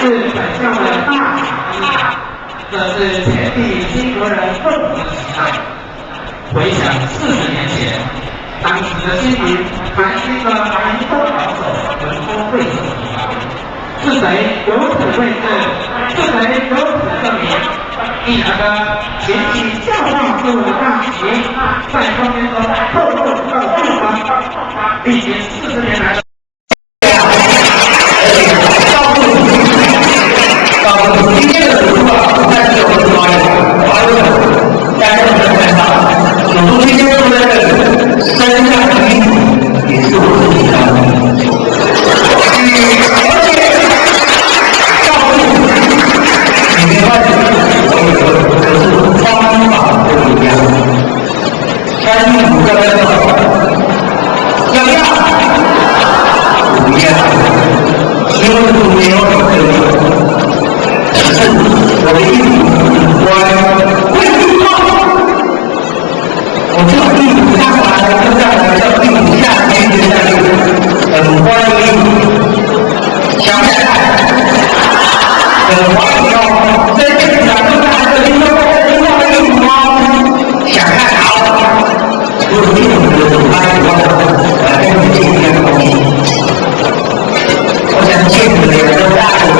是本校的大旗，这是前帝新国人奉旨期待。回想40年前，当时的心灵还是一个白衣都保守、文风贵族的地方。是谁有此位置？是谁有此证明？一两个前起教化事务的大旗，在空间中透露出了复方，历经40年来的。今天的读书啊，但是我们华人，大家都能看到，有读今天坐在这里，身上的衣服也是我自己的。而且，照顾里面外可是方法不一样。穿衣服要不要？不要，因为都没有可能。我的衣服我会去放，我这种衣服上来就这样的叫衣服下天就下去，很欢迎，想想看，很欢迎哦，在这里讲就看这里听到的衣服哦，想看好，如果衣服的主拍的话，跟你这一样东西，我想见你的人都大有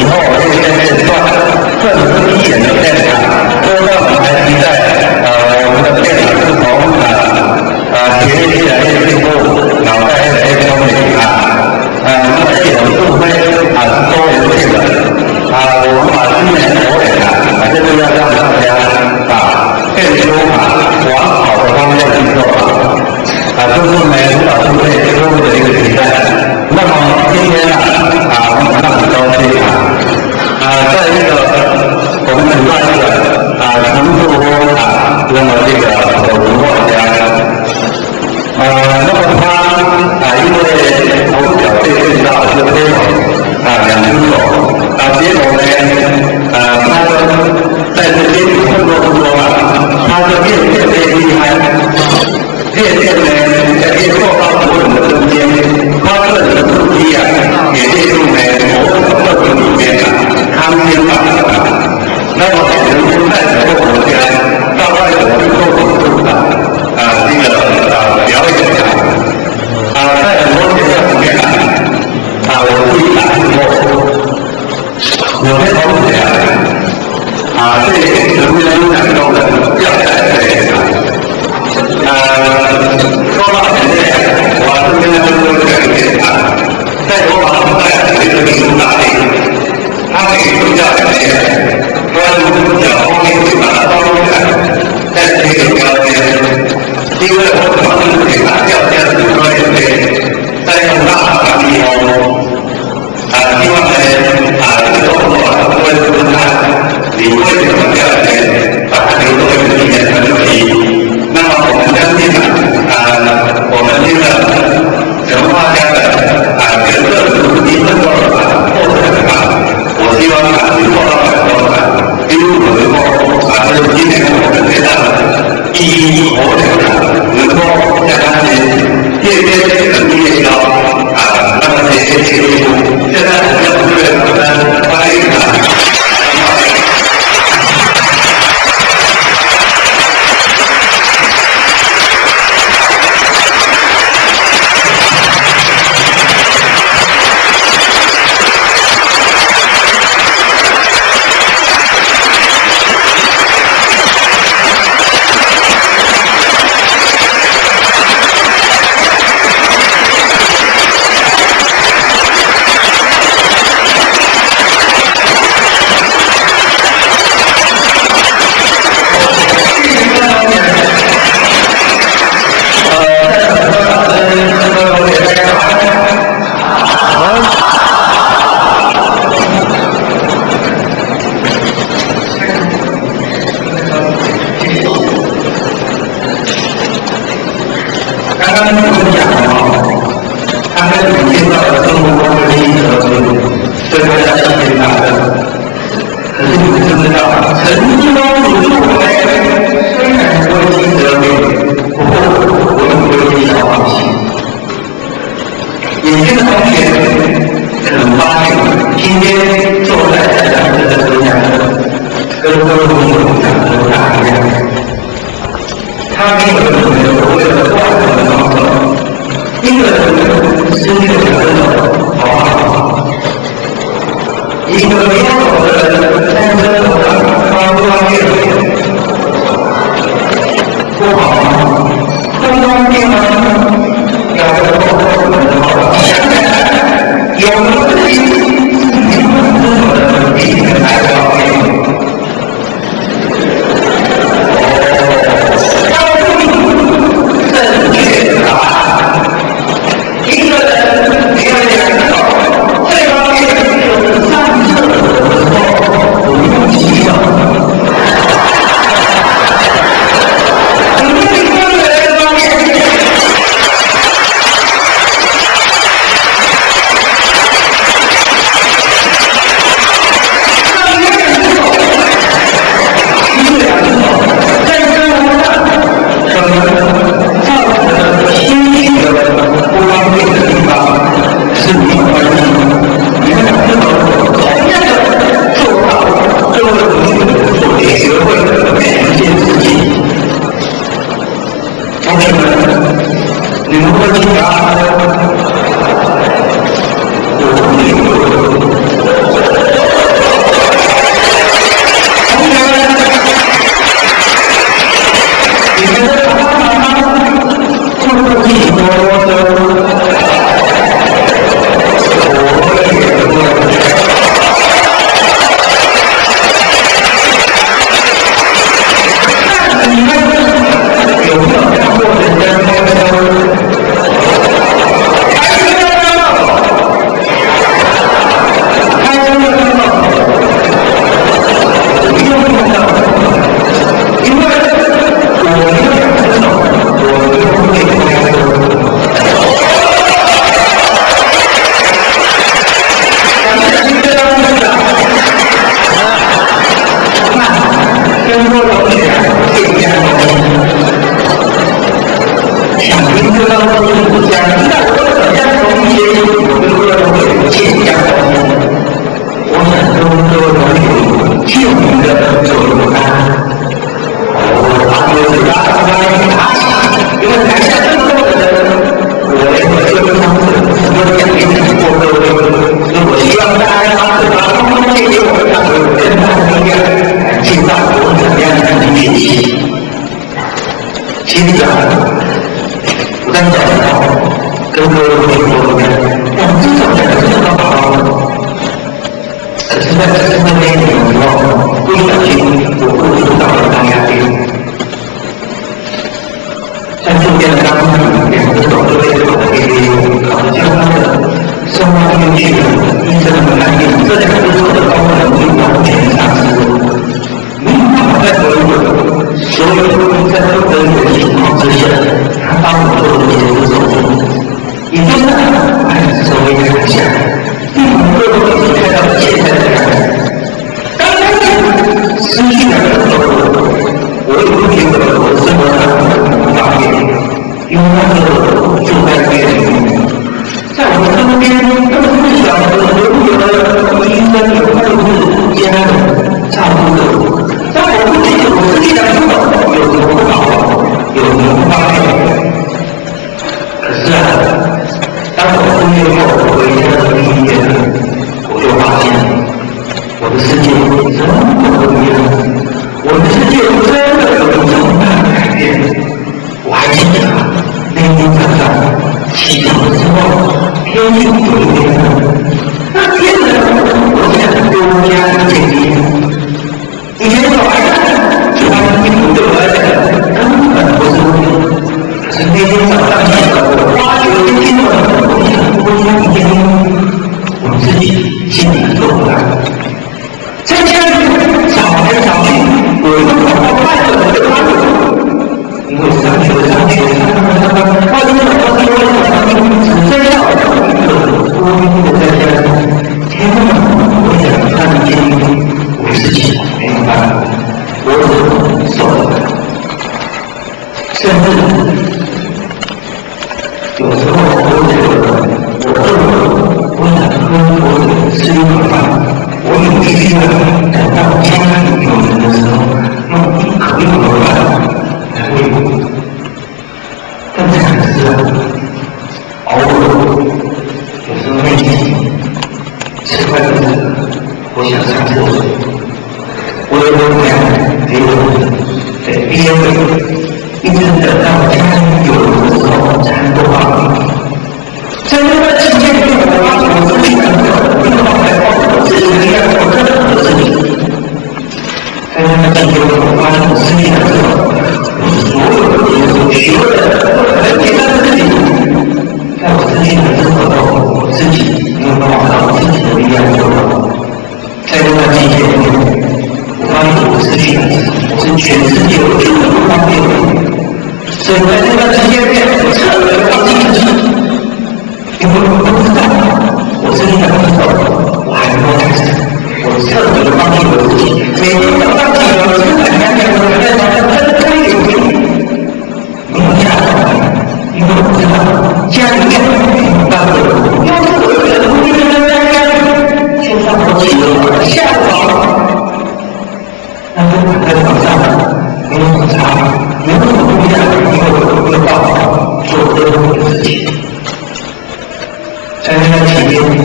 以后可以在这里转。同学很高兴今天坐在讲者的头上，跟各位同学讲的不大一样。他并不是所谓的外国的高手，一个人失去了这种好不好？一个没有走的人在这头上高越不好吗？不方便吗？有的自己没有这种的比你们还高明。正确的答案，一个人没有两个手，最方便就是上厕所的时候不用洗手。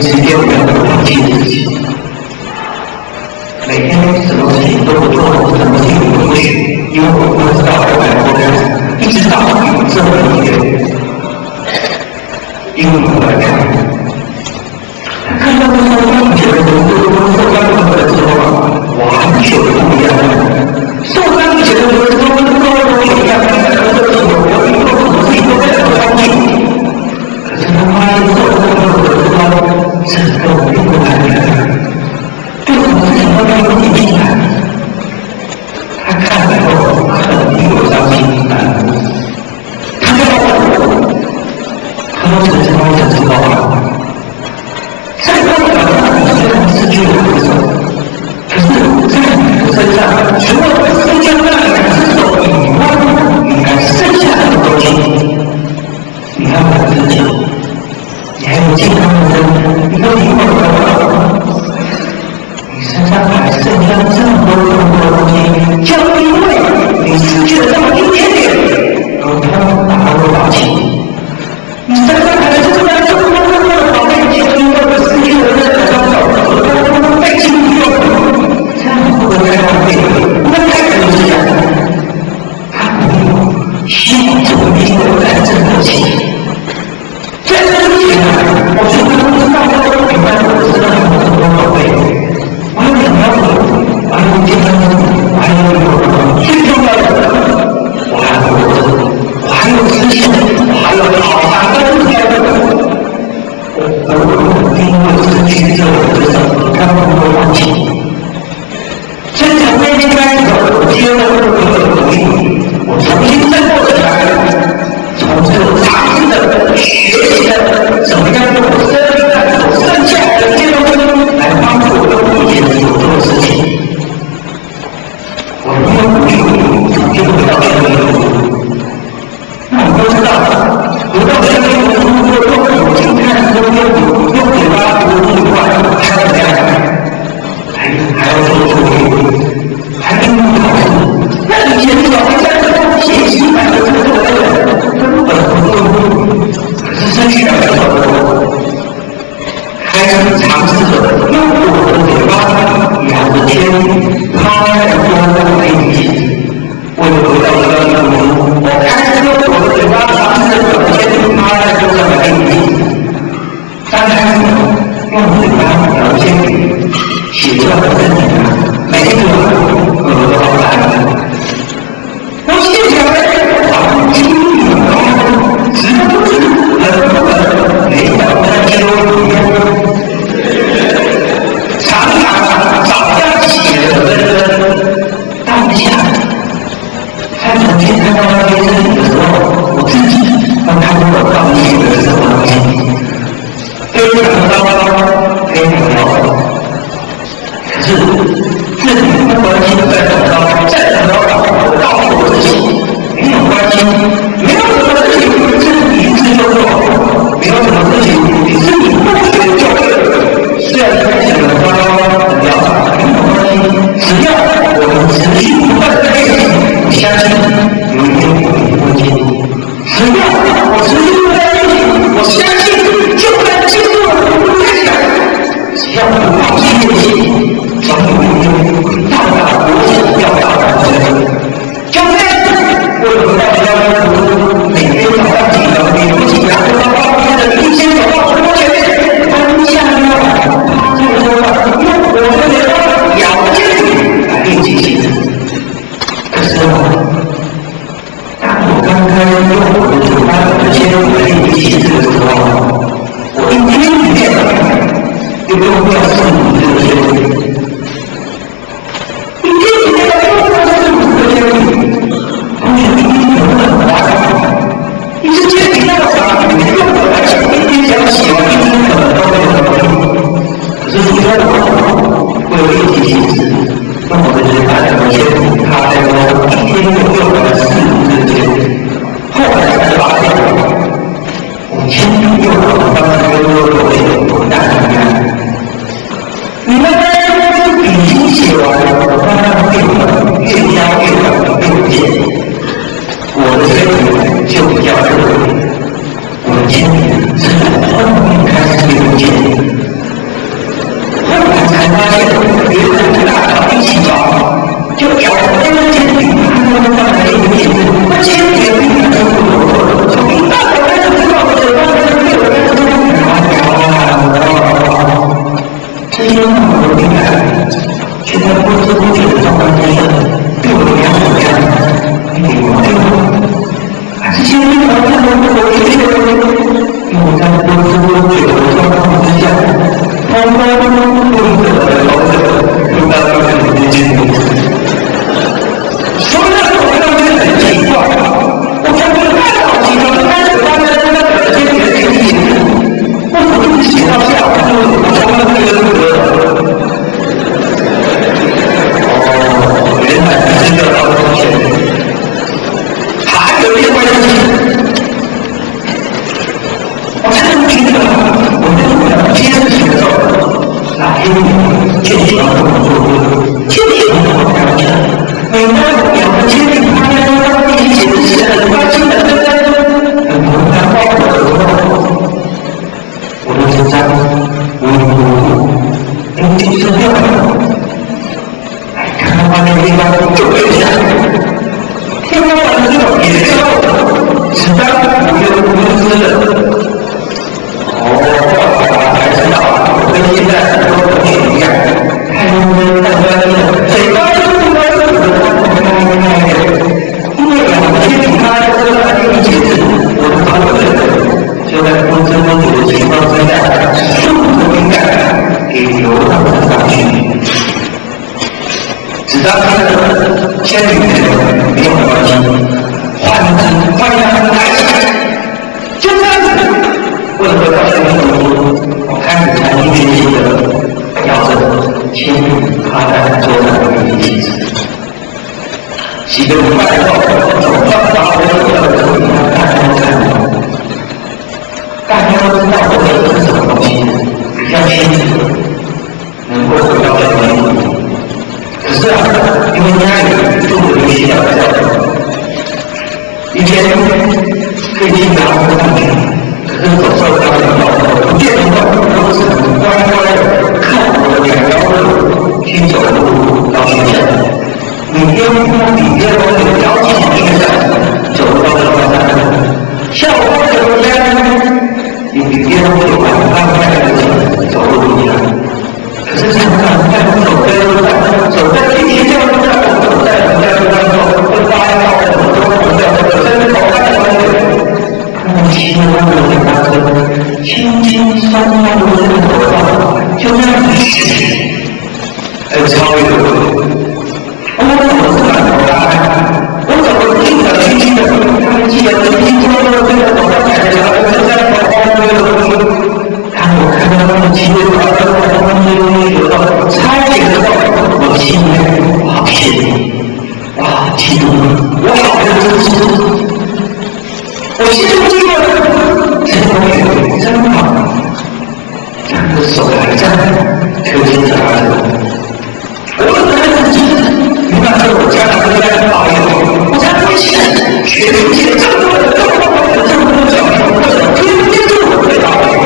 只有两个放弃自己。每天什么事情都不做，什么事情都不许，因为我不知道我来过日子，一直到这么一天，因为我来看到这些放弃的人都受伤的时候，完全不一样。受伤以前的人都不一样，但是这时候我一做什么事情都在放弃。可是他发现受伤的时候，什么并不难的。对什么事情都没有进来，他看了后肯定有伤心难过。他看到他说陈世光知道吗？在他的脑袋里虽然失去了两只手，可是在你的身上，除了失去那两只手以外，你还剩下的东西，你还有自己，你还有健康的身体，你都灵活的。身上还剩下这么多东西，就因为你失去了这么一点点，而把它都放弃。你身上还剩下这么多的宝贝，结果因为失去了这两双手，都被轻易用了，这样不能太浪费了，不能太可惜了。他没有希望重新的再振作起来。在这之前，我从来不知道我明白我身上有这么多宝贝。我还有两条腿，我还有健康身体，我还有最重要的，我还活着，我还有思想，我还有好长的路要走。我因为失去这我的手，他们会放弃。生产飞机开始，我接了努力，我重新振作起来，从这长期的学习的怎么样用我生命的所剩下的这些东西来帮助我目前所做的事情。我没有努力，就回到生命的路。那我都知道，回到生命的路，用眼睛看，用嘴巴读一句话，还怎么样？还要做作业，还跟你考试。那以前小孩在这种学习版的这个作业，根本不用。可是生需要的时候，开始尝试着用我的嘴巴咬着天，抛在多方的一起。为了回到这个路，我开始用我的嘴巴尝试着咬着天，抛在多方的一起。刚开始用嘴巴咬着天，写出来的身体每一个都好难。我写起来好轻易啊，只不过很没有在修常常早上起了当下看重新看到那些身体的时候，我自己当看到我放弃的是什么东西，非常糟糕，非常糟糕。可是自己不关心再怎么着，再怎么着，我告诉我自己没有关系，没有什么事情是你一次就做好，没有什么事情你是你不学就会。虽然看起来很糟糕很潦草，没有关系，只要我们持续不断的练习，我相信有一天我们会进步。只要我持续不断练习，我相信就算进步了不太难，只要我放弃练习，总有一天到达我想要到达的身份。就这样子，为了回到家中，每天早上起床，你不仅拿着包包的一先走到厨房前面，蹲下来，他就说了，用我的嘴巴咬着天来练习心智。可是当我刚开始用我的嘴巴咬着天来练习心智的时候，我一天一天的又用掉45这个天赋。同学明明有很滑一直坚持那么长，每天用我来讲，明天想写完一天可能都没有那么多。可是今天我为了练习心智，用我的嘴巴讲的天赋，他在说一天就用了45这个天赋。后来才发现，5000用我的方式跟多同学不大一样。趴在桌上跟你一起吃。洗个饭后，总算把我的口里大家都看到，大家都知道我的是什么东西，比较清楚，能够回到原点。可是啊，因为家里住了一个小教室，以前可以经常上去，可是走上家里后，不见得都是很乖乖的看我的两条路去走路到学校。你边哭比别人有着急的走到了高山，校外的家你比别人有晚半快的走路一样。可是常常在走在路上，走在学校路上，走在我们家路上后，会发现到很多朋友真的走在外面，他们骑着他们的脚踏车，轻轻松松的生活到，就这样子去，很超越我。我怎么是满头大汗？我怎么轻的轻轻的？他们记得轻轻松松的跟着走到海边，然后就在跑当我看到他们骑着脚踏车在他们这边游到差一点的时候，我心里面我好羡慕，我好嫉妒，我好认真吃。我羡慕这个陈同学真好，两个手还在，可以脚踏车。我的孩子。那时候我家长都在抱怨我才不信，全世界这么多人这么多小孩，为什么偏偏就我被抱怨？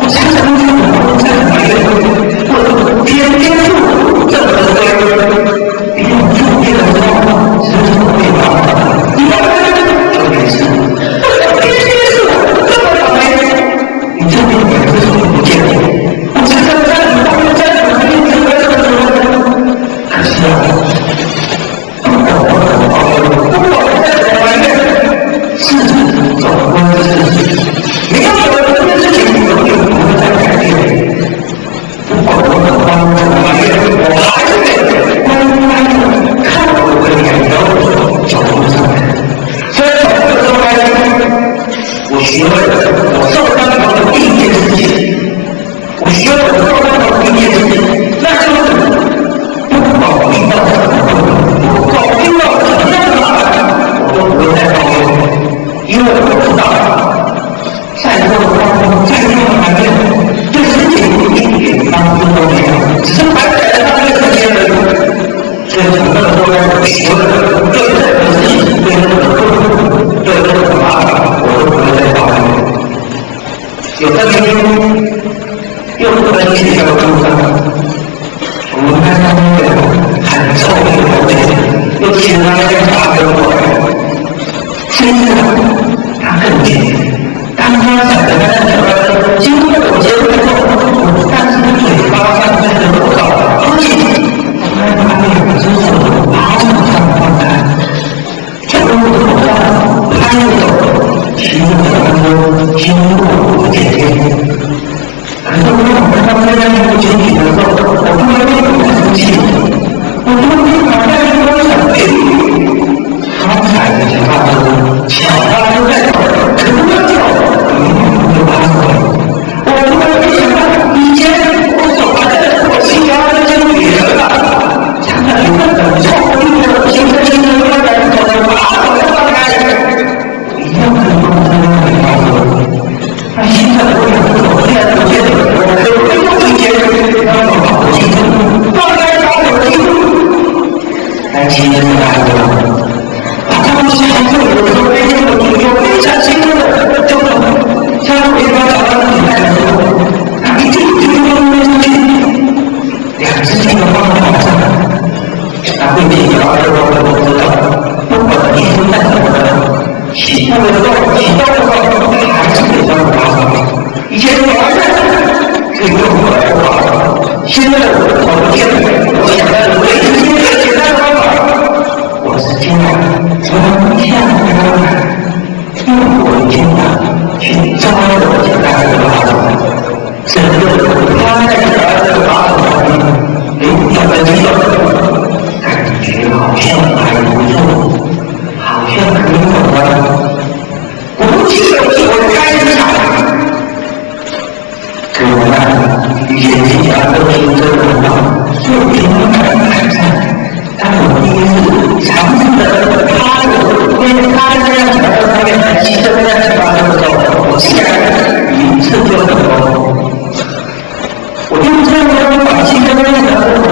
我常常说我在埋怨，我偏偏就我这么的乖，你看我住别的时候，时常被抱怨，你抱怨就没事，为什么偏偏是我这么倒霉？你这边两只手不见了，我常常在你后面在你旁边怎么怎么怎么，可是啊。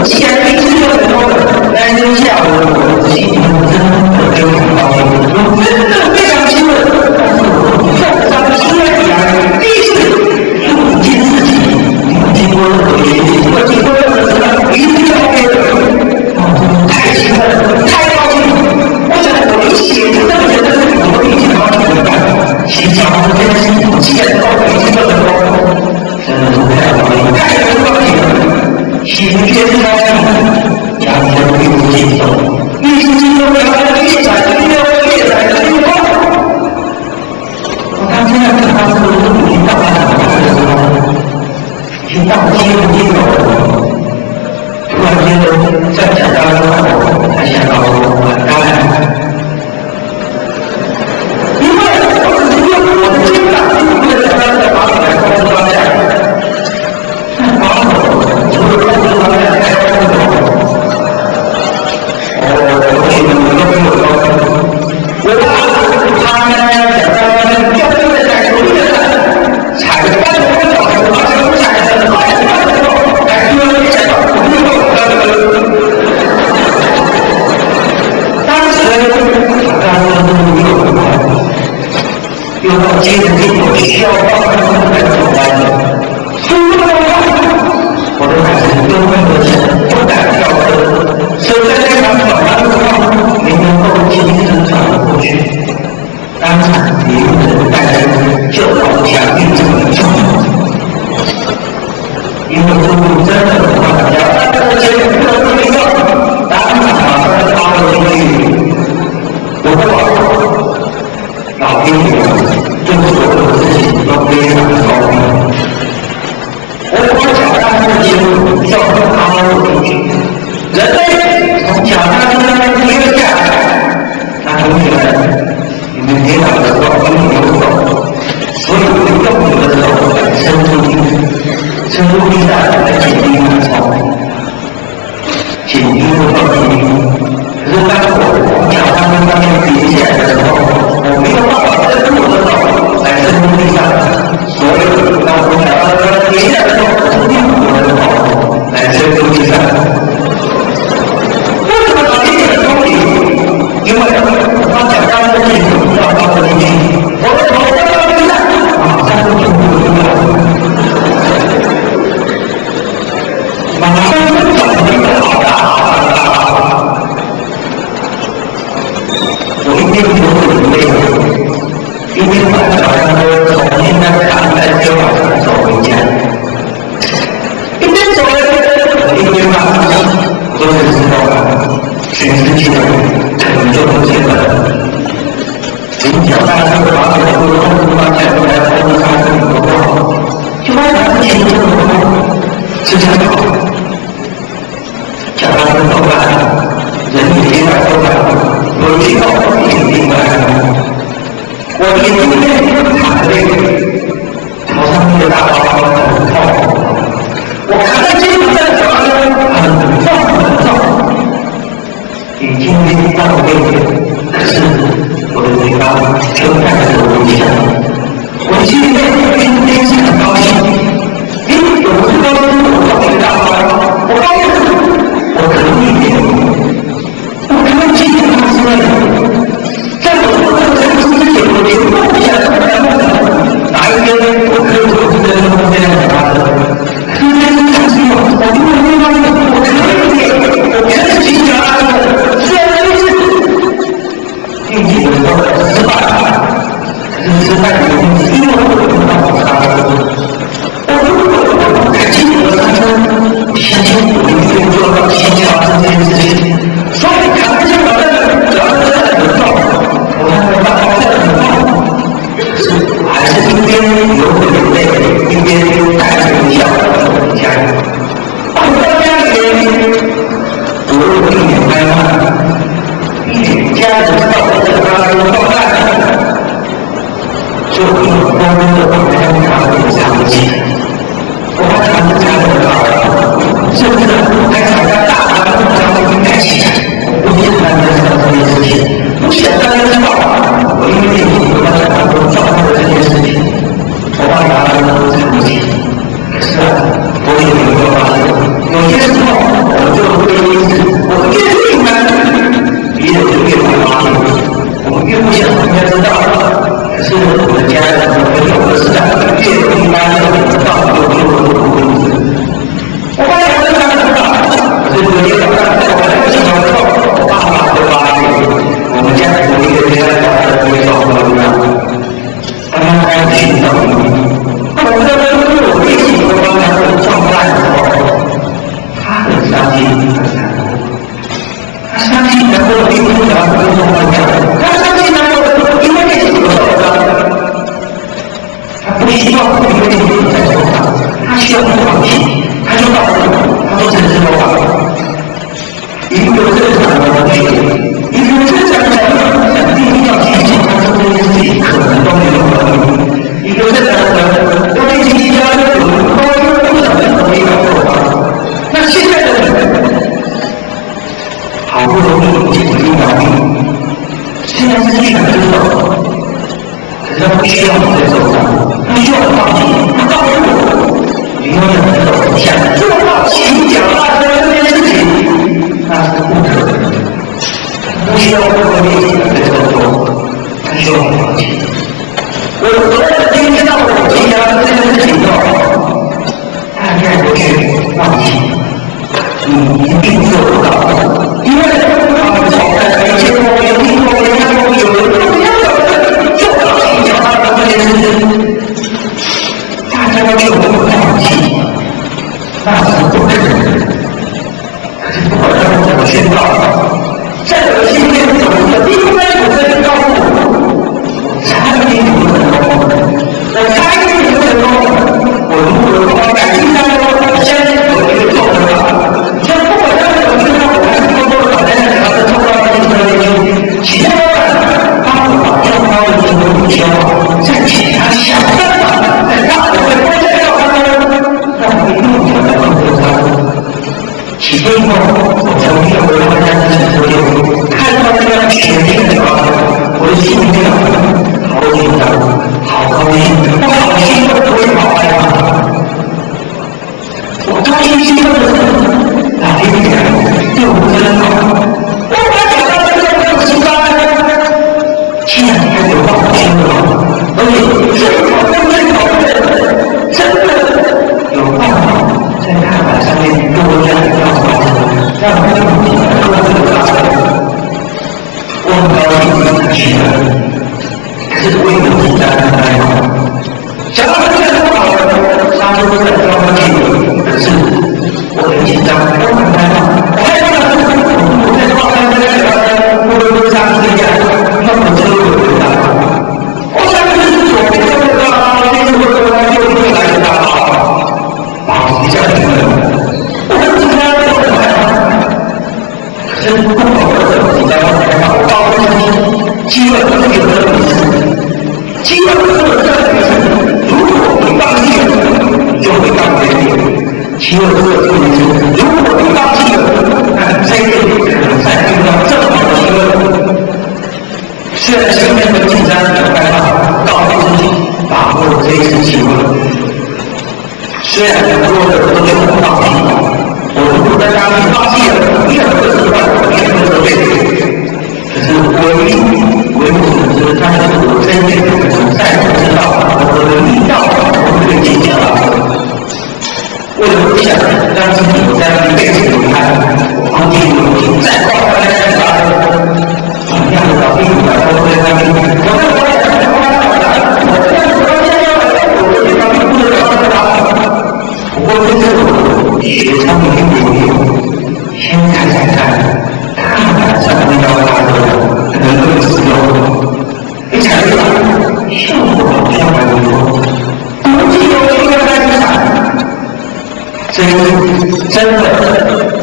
既然你是有很多的来留下我心里真的非常高兴，我真的非常兴奋。但是我受伤出来以来，第一次有一件事情，经过任何原因，或经过任何什么，一定要给我，太兴奋了，太高兴了。我想我一写就这么写，但是我已经高兴了干，心想我真的是不记得到北京的时候，真的是太高兴，太高兴了。喜不觉是高兴，两天并不轻松，一时之中两人越闪越高。我当现在看到这个路已经到达哪里的时候，已经到几乎没有了。突然间在讲到之后，才想到完蛋了，因为我只是用我的肩膀不能想到这把手来控制方向，但把手除了控制方向还要控制我为什么都没有高兴？我怕他们想到他们标准的在努力的踩着半头不倒，把手踩着快点快点走，来突然没想到我们当时又到接着这种需要帮助的走弯了，速度那么快，我的孩子都会得逞，不敢跳车，守在那条小弯路上，没能够轻松闯过去，当场也有人带人就好强运这么重，因为速度真的很快，只要3个前面不能这么用，当场马上发了进去，我不好。老兵们对所有的事情都非常的高明。我把脚踏车的节目叫做阿罗进去，人类从脚踏车上面跌了下来。那同学们，你们跌倒的时候因为有手，所以我们用你的手伸出去，伸出地上来紧盯它冲，紧盯不放心。可是当我从脚踏车上面跌下来的时候，我没有办法伸出我的手来伸出地上，所以当我脚踏车跌下来的时候，我用我的手来伸出地上。为什么老弟很聪明？因为我脚踏车进去要放进去，我的手放到地上，马上就出来了，马上就转了一个好大。我一边流着泪，一边把脚踏车重新的扛在肩膀上走回家。一边走我一边骂自己，我就知道了，全世界可能就不见了。从脚踏车把手都控制方向都来控制它自己的话，就把自己的路吃下好。脚踏车走烂了，人也跌倒走烂了。我知道我眼睛来了，我眼睛里面卡着泪，头上那个大包很痛，我扛在肩膀上的脚踏车很重，眼睛里到泪，可是我的嘴巴却带着微笑，我心里面边是很高兴，因为我不是高兴我放那个大包，我高兴我可以一点。记得他说的，在我做这个城市之前，我连梦想都没有想，哪一天我可以做出这个梦想的他的。可是在这场之后，我因为另外一个我可以，我开始骑脚踏车，虽然第一次，想知道，可是他不需要你在手上，不需要放弃，他告诉我，你永远能够想做到骑脚踏车这件事情，那是不可能的，不需要任何力气在操作，他需要放弃。我所有的今天到我骑脚踏车这件事情后，大家都去放弃，你一定做不到，因为他们从来没见过、没听过、没看过有人都没有的做到骑脚踏车这件事情，大家都就不放弃，那是不可能的。可是不管他们怎么宣告，在我的心里有一个另外一个人告诉我，我差一点不成功，我差一点不成功，我如果不把感情当中，我相信我一定做得到。像不管他们怎么宣告，我还是做不到，但是他是做到了一个原因，其他的他们把更高的生活目标，再请他想办法，在大的关键上让我们用脚来帮助他。起飞后，我从这回到家之前左右，看到这样全面的状态，我的心里好紧张，好高兴，我好兴奋，我也好害怕。我高兴兴奋的时候，老天爷对我真好，我把脚踏车没有骑上来，现在开始放心了，而且最好的真的有办法在踏板上面多加一条滑车，让我们一起来做这个踏车。我很高兴去了，可是我也有紧张的害怕。想到这样不好了，刹车在抓上去了，可是我很紧张，我很害怕。我害怕的是，我在撞上这个脚踏车，会不会刹车一下，那我车会有大祸。我想的是左边这个大祸，右边这个大祸，右边来个大祸，保持一下平衡。我很紧张，我很害怕。可是不管我怎么紧张，我害怕，我告诉自己，机会不是有这么一次，机会不是有这么一次。如果你放弃了，你就会当别人。机会不是有这么一次，如果你放弃了，那这一辈子可能再遇不到这么好的机会。虽然心里很紧张，很害怕，告诉自己把握这一次机会。虽然很多人都劝我放弃，我如果在当时放弃了，你可能会失败，你可能会得罪。可是唯独是他是我真正的在我知道我的力道，我的技巧。为了不想让自己在一辈子离开，我放弃我再挂回来再杀人，同样的老兵把他们在那里，我在我想的话，我这样子到现在要来到我的地方，不能让他打。不过这次我学聪明有用，先看踏板上面要大车能够使用，你才知道效果好像还不错。不计有一个在场，真的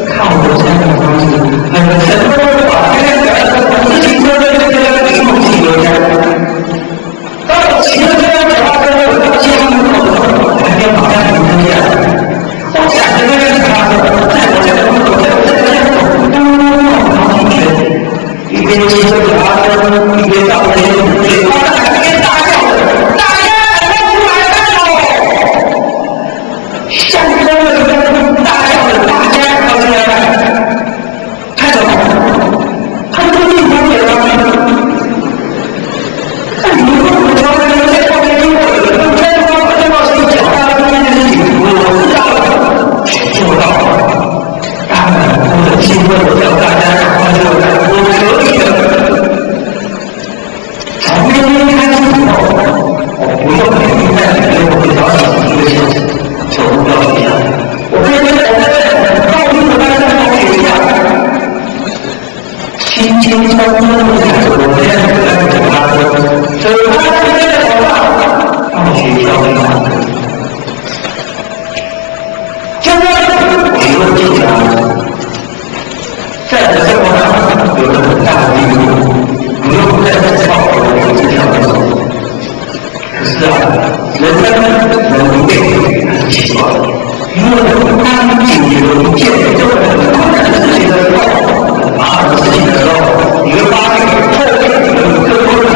靠我这样的方式，很成功的把这辆脚踏车自行车的这个题目记留下来。当我骑了这辆脚踏车到家门口的时候，还没有马上停车下来，我踩着这辆脚踏车，在我家门口，在我家门口，好几圈，一边骑着脚踏车，一边到那边嘴巴在那边大叫着：“大家赶快出来看哦！”像疯了一样大叫着：“大家赶快出来看！”看什么？看这个地方也了。但你如果从来没有在后面听过有人用这方法做到骑脚踏车这件事情，我知道了，却做到了。当然，我的机会我叫大家赶快出来，我可以的。从那天开始以后，我不用每天在里面，我会早起1个小时走路到学校。我可以跟我在很高兴的班上同学一样，轻轻松松的踩着我这样的脚踏车，手插在这个头上，到学校去上课。就这样，我学会技巧了。在我的生活上有了很大的进步，不用再自嘲我的技巧的手。可是啊，人生能一辈子还是奇怪的，因为当你解决了一件就很困难的事情的时候，很麻烦的事情的时候，你会发现后面有更多的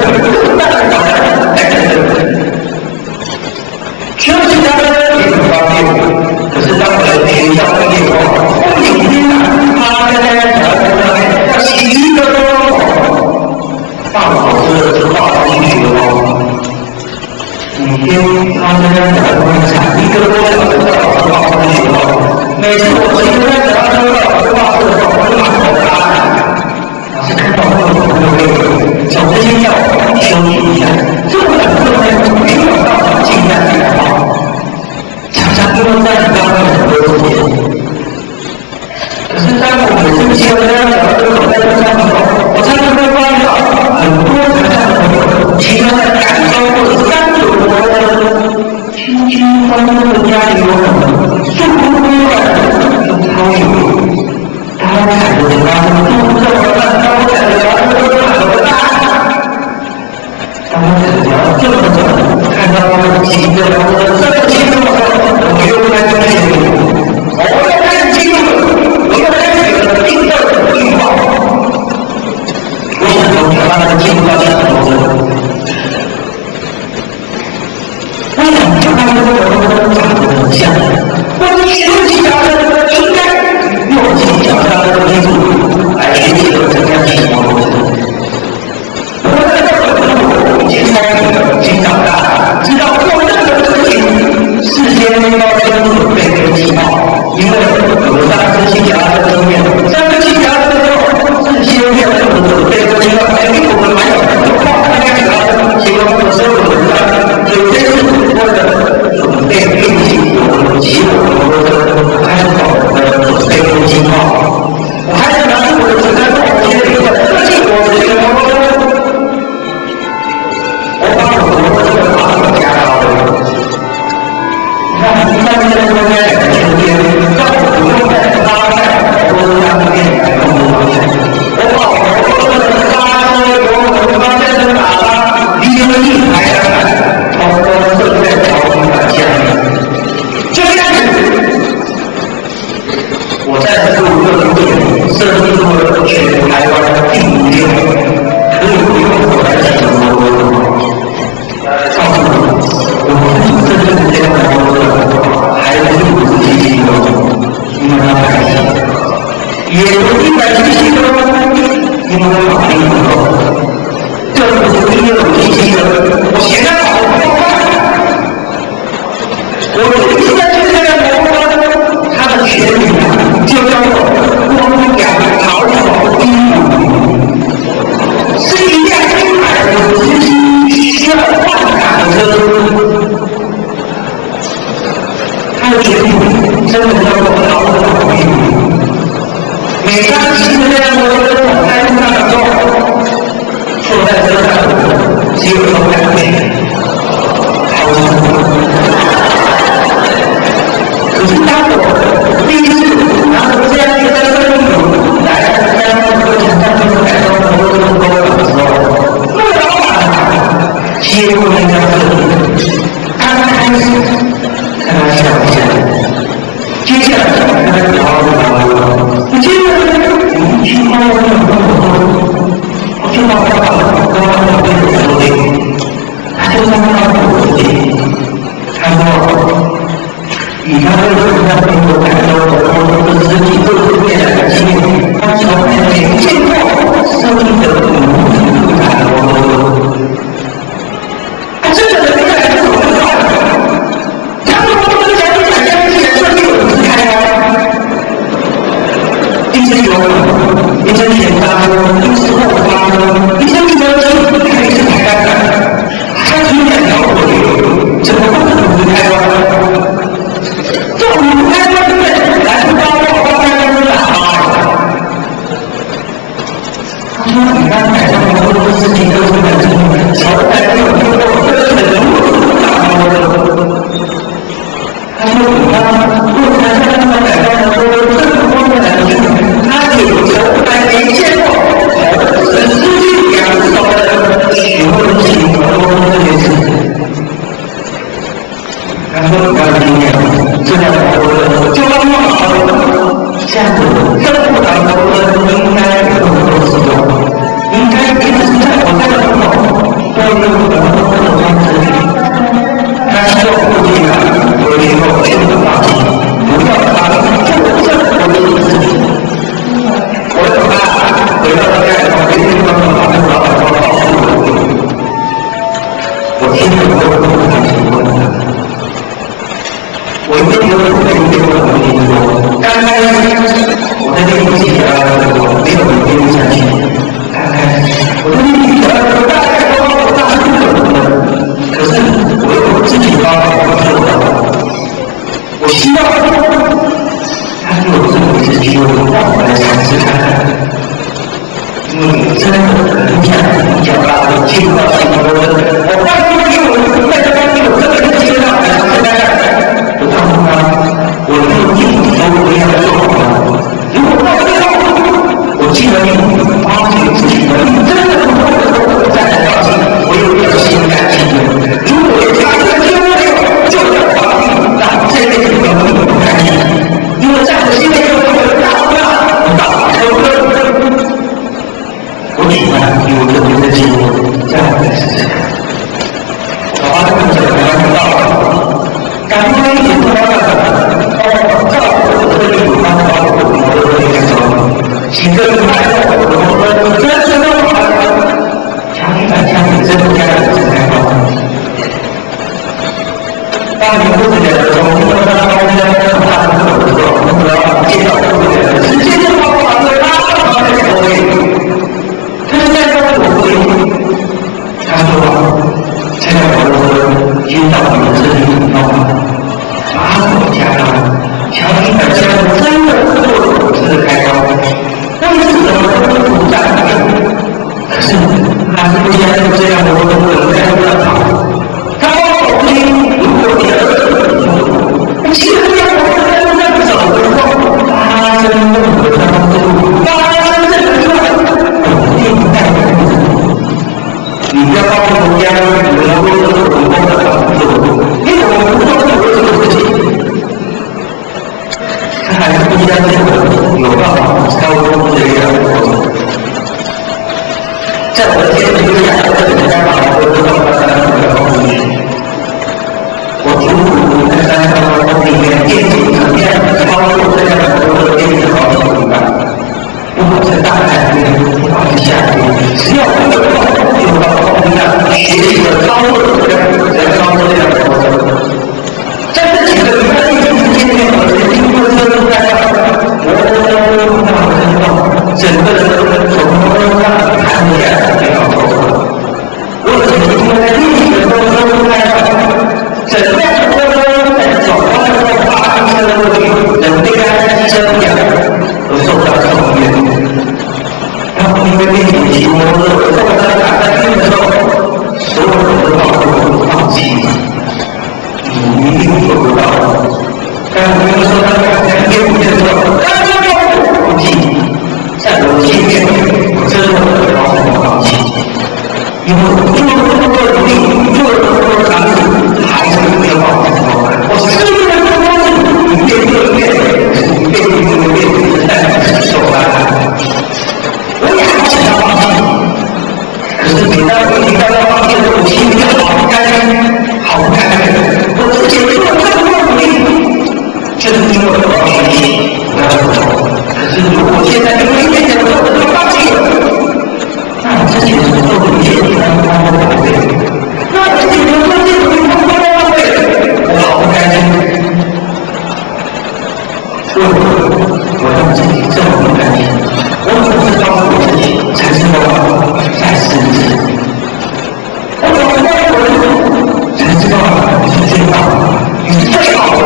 整个我让自己这么不甘心，我总是告诉我自己，才是我再试一次。我总是告诉我自己，才知道你是最棒的，你是最好的。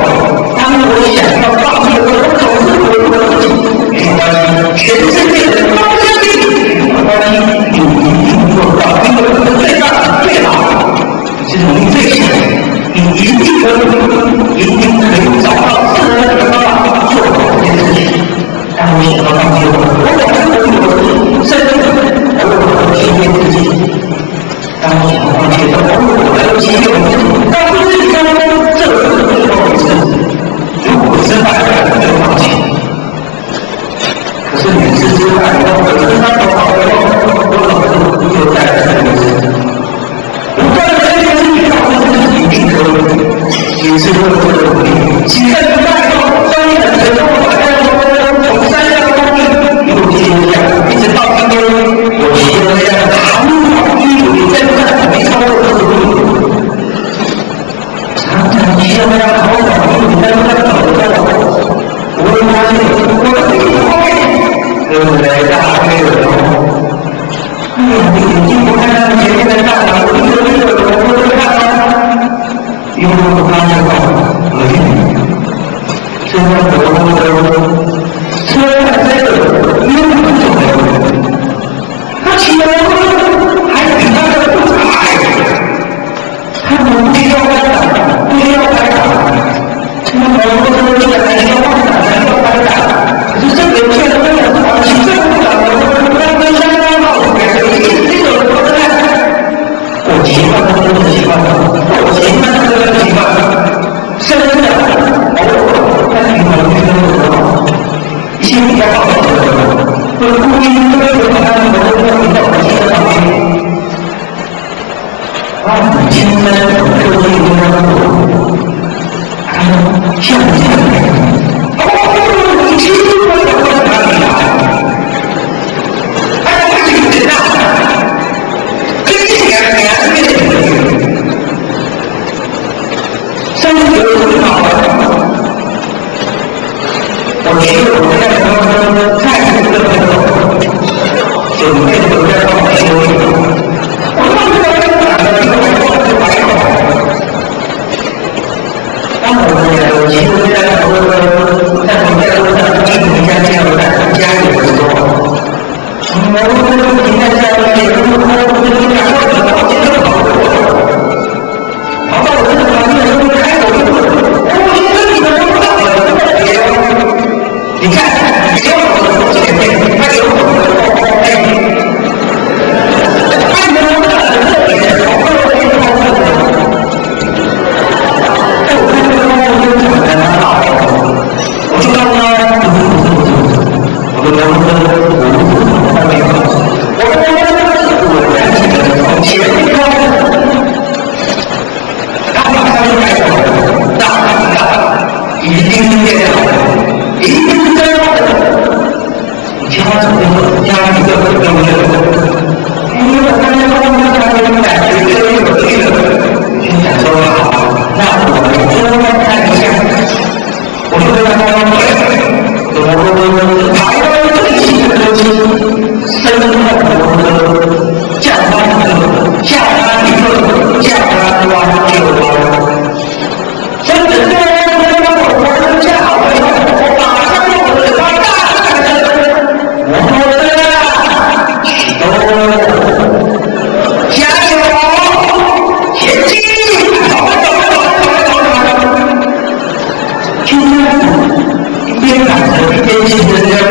当我想要放弃的时候，我总是回复自己，没有关系，全世界的人都相信你，没有关系，你一定做到，因为我是最棒的、最好的，是努力最强的，你一定可以找到适合你的方法做好这件事情。当我想到放弃我总是回复我自己，甚至偶尔会欺骗自己。当我想到放弃的时候，我还会欺骗我自己，告诉自己说这是最后一次，如果失败了就放弃。可是每次失败以后，每次伤口好了以后，我总是又再来这一次。不断的这件事情告诉自己一定可以，也是为了这个努力，期待不断以后，专业的成功把这个从3项方面一路接下来，一直到今天，我骑着这样的长跑1.5里，在路上没超过40公里。常常骑着这样好跑1.5里，在路上走着走，我会发现我的背后面有来大黑的时候，我眼睛不看到前面的大马路，一个我不会看到，因为我发现到现在我车在这个因为很久没有人，他骑摩托车还比他的不矮，他不需要拍打，不需要拍打，那摩托车现在还需要拍打，还需要拍打，可是这个现在真的是好骑这么打，那跟相关到我感觉这个不太，我习惯了，真的习惯了，我习惯了，真的习惯了，甚至偶尔在平常去的时候，一些比较好的时候，会故意这个有他们的摩托车到我骑车上去，很轻松，很热情的跟他们说，像不像？你骑车我也会哪里来？我挺大的，跟你两年真的有很好玩。我觉得我在摩托车太多的朋友准备回家帮我修理，我当时在打的时候我就怀疑当我骑着这辆摩托车在我们在路上一直停在加油站加油的时候，摩托车停在加油站，我就两个人跑进去跑过来，跑到我这个旁边的时候开我一会儿，我觉得你们都不知道我在别人。你看，你给我的前面，他给我的后背，他们都在这里，好不容易跑过来，哎，我看这个后背就很难打了，我就让他，我的摩托车，我没有，我的摩托车是我站起来从前面开始，他马上就开走了，大，一定是这样的。一定是这样的，你叫他怎么做？家里的对不对？因为我看见后面他有感觉这有趣的，就想说好，那我们多看一下。我就跟他说，我台湾最新的科技，深度摩托车、降弯车、下拉力车、下拉弯就弯，真的这样我们架好了以后。边赶着一边骑着这辆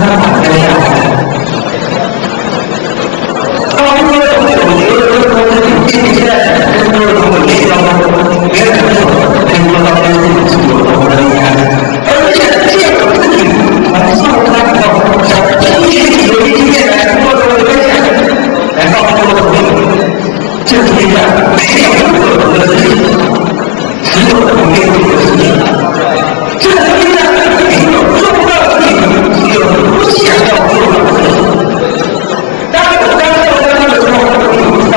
他打开下来。到初中的时候，我觉得现在更多的如果学校别人的时候，更多到跟自己是有同的厉害，而且这样自己从上山到从学习有经验来做这个分享，来告诉我们，这世界上没有不可能的事情，只有可能的事情。这个世界上没有做不到的事情，只有不想要做到的事情。当我刚到山上的时候，我就知道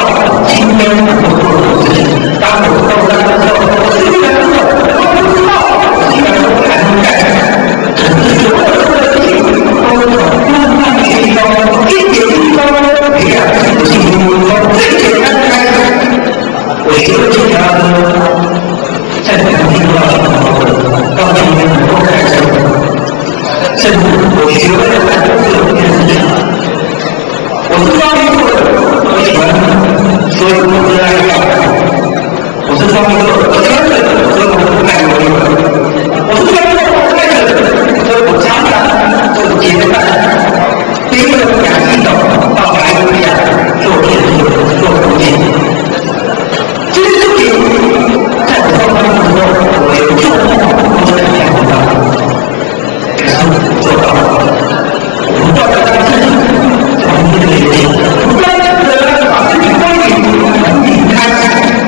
今天我做的事情。当我到山上的时候，我虽然知道，我不知道，虽然我还能干，只是所有做的事情都是从慢慢学习当中，一点一滴当中培养自己的信心，从最简单的开始。我学了这条路，在曾经不到什么好的，到今天能够开始，甚至我学会了很多这件事情。我是双鱼座的，我喜欢，所以我是爱笑的。我是双鱼座的，我喜欢这个，所以我不爱游泳。我是双鱼座，我爱这个，所以我常常做节伴，背着2斤斗到海里面做研究、做统计。这些事情在我上班的时候，我有做梦都是想不到，可是做到了。我不断的让自己从这个学习，不断的把自己归于能离开，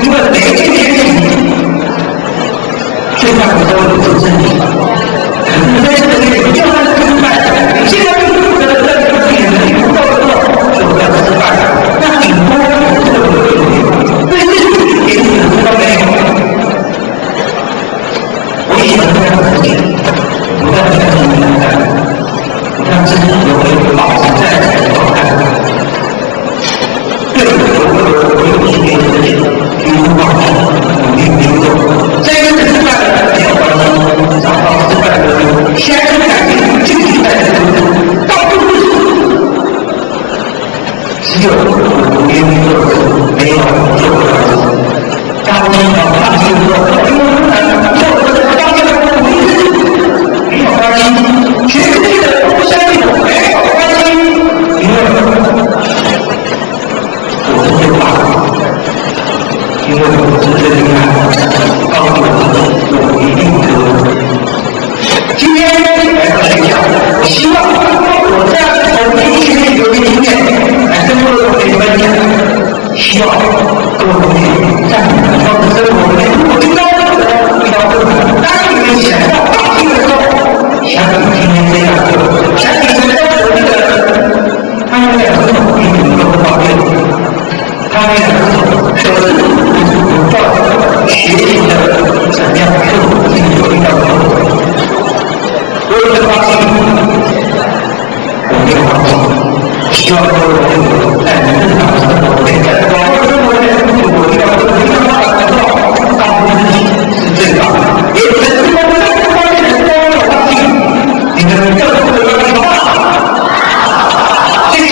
因为每一件事情就像我说的是真理。可是在这个里面，就算是失败，你现在不觉得在这个里面能力不够的时候，就算失败，那顶多是这个对自己也是知道没有。我喜欢这样的事情，不断的向前看，让自己永远保持在这个状态。对我有信心的事情，一路往前，努力奋斗。这一次失败了没有关系，找到失败的路，下一次改进，继续在这个路，到处是。只有我努力奋斗的时候，没有做不到的事。当我们要放弃的时候，因为我们做的是当下的努力自己，没有关系。全世界的人不相信我，没有关系，因为我是最大的，因为我是最厉害的，告诉我自己，我一定可以。今天来到学校，我希望通过我这样从学习有的经验来跟各位分享，希望各位在你们的生活里面，如果遇到任何遇到困难，当你们想到放弃的时候，想起今天这样做，想起曾经努力的人，他们2只手比你们都方便，他们2只手可是不断学习的怎样克服自己所遇到的困难。我也会放弃，我没有放弃。希望各位在你们日常生活里面，网络生活里面，我遇到的每一个发展的时候，当自己是最大的。也就是我们在这方面的都没有放弃，你们更不能放弃吧？谢谢。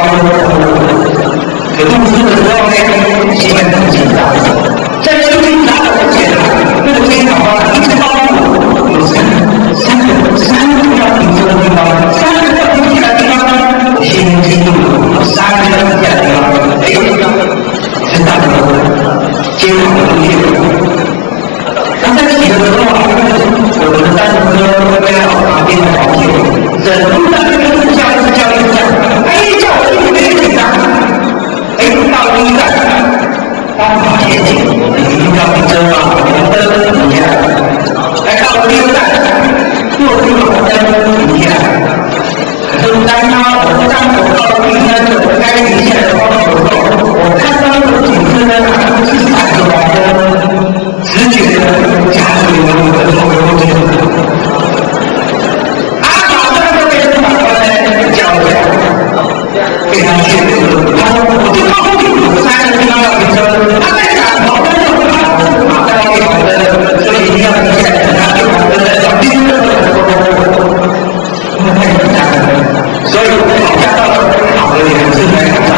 高中的服务。可读书的时候呢，基本很紧张。在修经查考之前那个监考官一直告诉我，有三个要停车的地方，3个要停起来的地方，我心中激动了，3个要停起来的地方，是大家监考的同学。那在起的时候啊，我们的单车非常旁边的保险，忍不住的一直叫，叫我没紧张。到第一站，光华前景，我们一定要停车啊，灯停下来。到了第二站，又是红灯停下来。可是当我们站走到第三个该停下来的方向的时候，我看到那个警车呢是闪着黄灯，直觉的加速油门的后面马上就被司法官呢叫回来，非常确实。他说我就告诉你，3个地方要停车，他在闪黄灯就马上要变红灯，所以一定要停下来，等他变红灯的小绿灯的时候，因为太紧张了，所以考驾照考了2次才考上。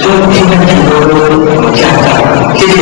所以今天很多有驾照，谢谢。